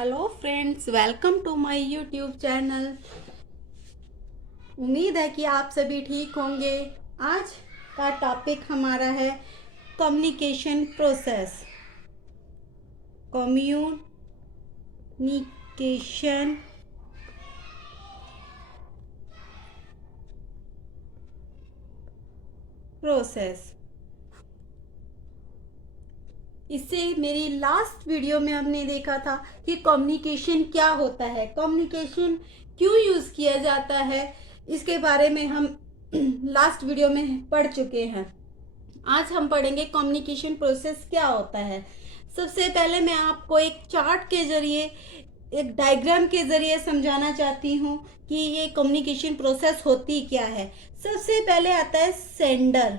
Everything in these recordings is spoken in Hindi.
Hello friends, welcome to my YouTube channel. उम्मीद है कि आप सभी ठीक होंगे। आज का टॉपिक हमारा है कम्युनिकेशन प्रोसेस। Communication process. इससे मेरी लास्ट वीडियो में हमने देखा था कि कम्युनिकेशन क्या होता है, कम्युनिकेशन क्यों यूज़ किया जाता है, इसके बारे में हम लास्ट वीडियो में पढ़ चुके हैं। आज हम पढ़ेंगे कम्युनिकेशन प्रोसेस क्या होता है। सबसे पहले मैं आपको एक चार्ट के जरिए, एक डायग्राम के जरिए समझाना चाहती हूँ कि ये कम्युनिकेशन प्रोसेस होती क्या है। सबसे पहले आता है सेंडर।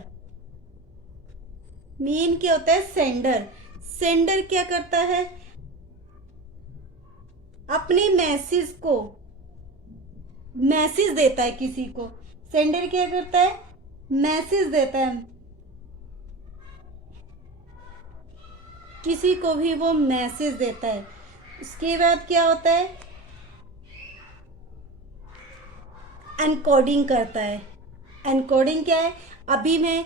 मेन क्या होता है? सेंडर। सेंडर क्या करता है? अपने मैसेज देता है किसी को। सेंडर क्या करता है? मैसेज देता है किसी को भी, वो मैसेज देता है। उसके बाद क्या होता है? एनकोडिंग करता है। एनकोडिंग क्या है? अभी मैं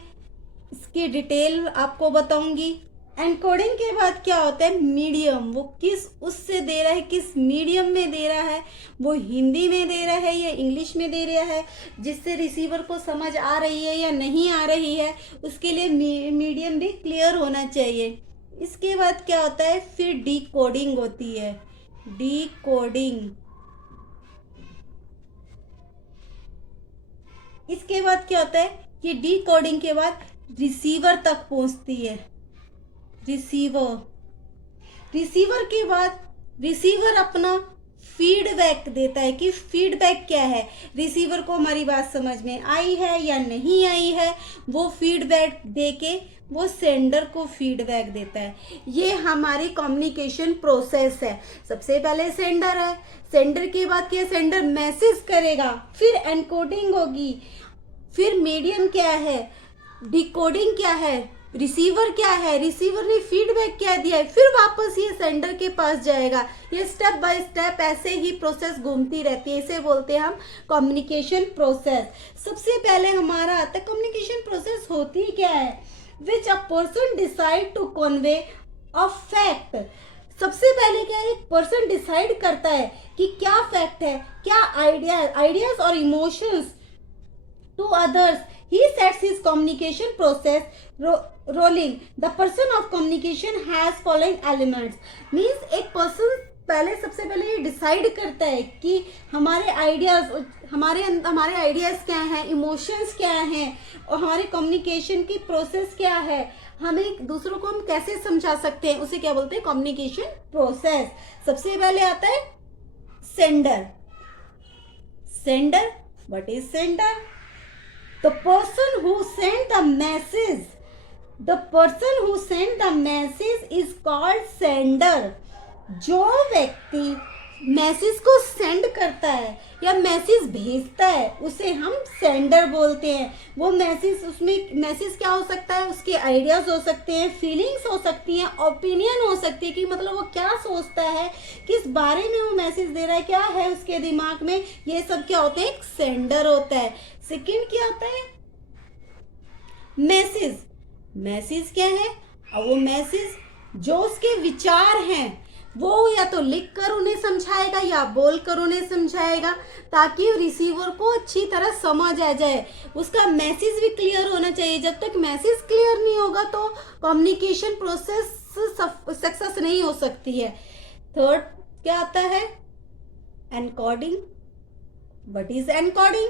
इसकी डिटेल आपको बताऊंगी। एनकोडिंग के बाद क्या होता है? मीडियम। वो किस उससे दे रहा है, किस मीडियम में दे रहा है, वो हिंदी में दे रहा है या इंग्लिश में दे रहा है, जिससे रिसीवर को समझ आ रही है या नहीं आ रही है, उसके लिए मीडियम भी क्लियर होना चाहिए। इसके बाद क्या होता है? फिर डिकोडिंग होती है। डिकोडिंग। इसके बाद क्या होता है कि डिकोडिंग के बाद रिसीवर तक पहुंचती है। रिसीवर। रिसीवर के बाद रिसीवर अपना फीडबैक देता है कि फीडबैक क्या है, रिसीवर को हमारी बात समझ में आई है या नहीं आई है। वो फीडबैक देके वो सेंडर को फीडबैक देता है। ये हमारी कम्युनिकेशन प्रोसेस है। सबसे पहले सेंडर है। सेंडर के बाद क्या? सेंडर मैसेज करेगा, फिर एनकोडिंग होगी, फिर मीडियम क्या है, डिकोडिंग क्या है, रिसीवर क्या है, रिसीवर ने फीडबैक क्या दिया है, फिर वापस ये सेंडर के पास जाएगा। ये स्टेप बाय स्टेप ऐसे ही प्रोसेस घूमती रहती है। इसे बोलते हैं हम कम्युनिकेशन प्रोसेस। सबसे पहले हमारा आता है कम्युनिकेशन प्रोसेस होती क्या है? Which a person decide to convey a fact. सबसे पहले क्या है? एक पर्सन डिसाइड करता है कि क्या फैक्ट है, क्या आइडियाज और emotions to others. He sets his communication process rolling. The person of communication has following elements. Means एक person पहले सबसे पहले ये डिसाइड करता है कि हमारे आइडियाज, हमारे आइडियाज क्या हैं, इमोशंस क्या हैं, और हमारे कम्युनिकेशन की प्रोसेस क्या है, हमें दूसरों को हम कैसे समझा सकते हैं, उसे क्या बोलते हैं? Communication process. सबसे पहले आता है sender. Sender, what is sender? The person who sent the message, the person who sent the message is called sender. जो व्यक्ति मैसेज को सेंड करता है या मैसेज भेजता है उसे हम सेंडर बोलते हैं। वो मैसेज, उसमें मैसेज क्या हो सकता है? उसके आइडियाज हो सकते हैं, फीलिंग्स हो सकती हैं, ओपिनियन हो सकती है कि मतलब वो क्या सोचता है, किस बारे में वो मैसेज दे रहा है, क्या है उसके दिमाग में। ये सब क्या होते हैं? एक सेंडर होता है। सेकंड क्या होता है? मैसेज। मैसेज क्या है? और वो मैसेज जो उसके विचार हैं वो या तो लिख कर उन्हें समझाएगा या बोल कर उन्हें समझाएगा, ताकि रिसीवर को अच्छी तरह समझ आ जाए। उसका मैसेज भी क्लियर होना चाहिए। जब तक मैसेज क्लियर नहीं होगा तो कम्युनिकेशन प्रोसेस सक्सेस नहीं हो सकती है। थर्ड क्या आता है? Encoding. What is encoding?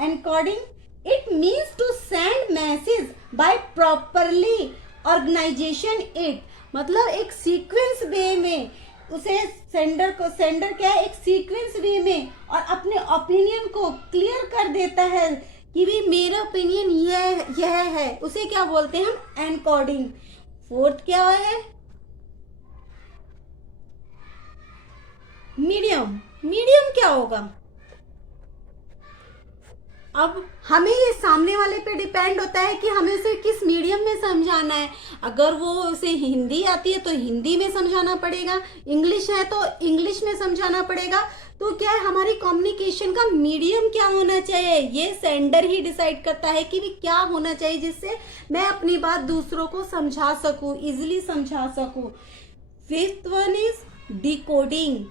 Encoding, it means to send message by properly organization it। मतलब एक सीक्वेंस वे में उसे सेंडर क्या है? एक सीक्वेंस वे में और अपने ओपिनियन को क्लियर कर देता है कि भी मेरा ओपिनियन यह है। उसे क्या बोलते हैं हम? एनकोडिंग। फोर्थ क्या है? मीडियम। मीडियम क्या होगा? अब हमें ये सामने वाले पे डिपेंड होता है कि हमें उसे किस मीडियम में समझाना है। अगर वो उसे हिंदी आती है तो हिंदी में समझाना पड़ेगा, इंग्लिश है तो इंग्लिश में समझाना पड़ेगा। तो क्या है, हमारी कम्युनिकेशन का मीडियम क्या होना चाहिए, ये सेंडर ही डिसाइड करता है कि भी क्या होना चाहिए जिससे मैं अपनी बात दूसरों को समझा सकूं, इजिली समझा सकूं। Fifth one is decoding.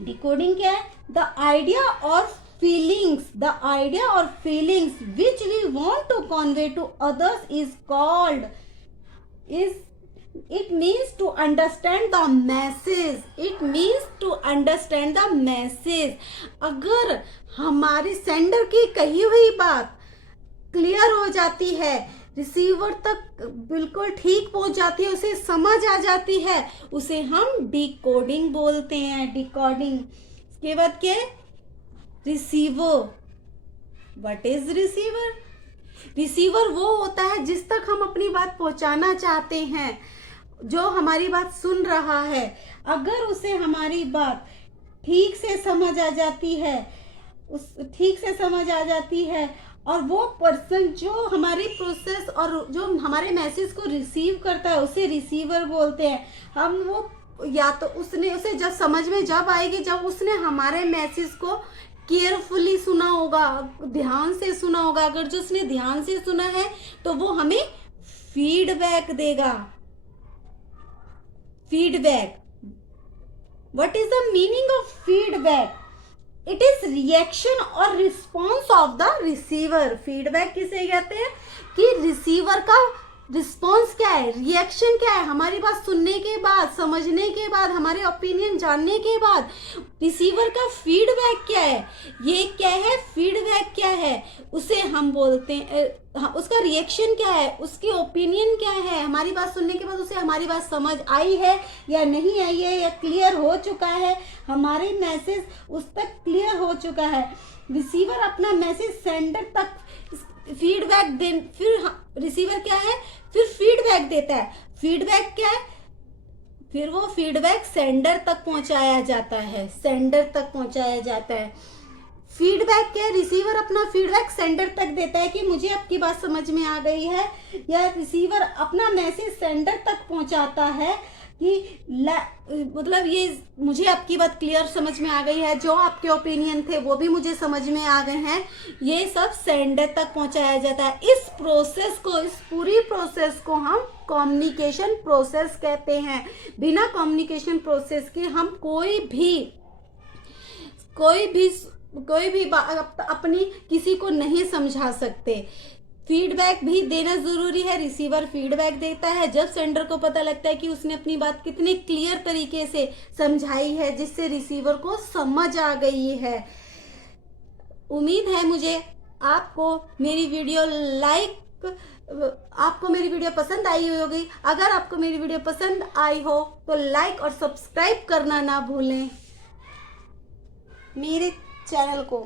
Decoding क्या है? द आइडिया और feelings which we want to convey to others is called it means to understand the message। अगर हमारी सेंडर की कही हुई बात क्लियर हो जाती है, रिसीवर तक बिल्कुल ठीक पहुंच जाती है, उसे समझ आ जाती है, उसे हम डिकोडिंग बोलते हैं। डिकोडिंग। इसके बाद क्या है? Receiver. What is receiver? Receiver वो होता है जिस तक हम अपनी बात पहुंचाना चाहते हैं, जो हमारी बात सुन रहा है। अगर उसे हमारी बात ठीक से समझ आ जाती है और वो पर्सन जो हमारी प्रोसेस और जो हमारे मैसेज को रिसीव करता है उसे रिसीवर बोलते हैं। हम वो या तो उसे जब समझ में जब आएगी जब उसने हमारे मैसेज को केयरफुली सुना होगा, ध्यान से सुना होगा। अगर जो उसने ध्यान से सुना है तो वो हमें फीडबैक देगा। Feedback. What is the meaning of feedback? It is reaction और response of the receiver. Feedback किसे कहते हैं? कि रिसीवर का रिस्पॉन्स क्या है, रिएक्शन क्या है, हमारी बात सुनने के बाद, समझने के बाद, हमारे ओपिनियन जानने के बाद रिसीवर का फीडबैक क्या है। ये क्या है? फीडबैक क्या है उसे हम बोलते हैं, उसका रिएक्शन क्या है, उसकी ओपिनियन क्या है, हमारी बात सुनने के बाद उसे हमारी बात समझ आई है या नहीं आई है, या क्लियर हो चुका है, हमारे मैसेज उस तक क्लियर हो चुका है। रिसीवर अपना मैसेज सेंडर तक फीडबैक दे, फिर रिसीवर क्या है? फिर फीडबैक देता है। फीडबैक क्या है? फिर वो फीडबैक सेंडर तक पहुंचाया जाता है। फीडबैक क्या है? रिसीवर अपना फीडबैक सेंडर तक देता है कि मुझे आपकी बात समझ में आ गई है, या रिसीवर अपना मैसेज सेंडर तक पहुंचाता है कि मतलब ये मुझे आपकी बात क्लियर समझ में आ गई है, जो आपके ओपिनियन थे वो भी मुझे समझ में आ गए हैं। ये सब सेंडर तक पहुंचाया जाता है। इस पूरी प्रोसेस को हम कम्युनिकेशन प्रोसेस कहते हैं। बिना कम्युनिकेशन प्रोसेस के हम कोई भी अपनी किसी को नहीं समझा सकते। फीडबैक भी देना जरूरी है। रिसीवर फीडबैक देता है जब सेंडर को पता लगता है कि उसने अपनी बात कितने क्लियर तरीके से समझाई है, जिससे रिसीवर को समझ आ गई है। उम्मीद है मुझे आपको मेरी वीडियो पसंद आई होगी। अगर आपको मेरी वीडियो पसंद आई हो तो लाइक और सब्सक्राइब करना ना भूलें मेरे चैनल को।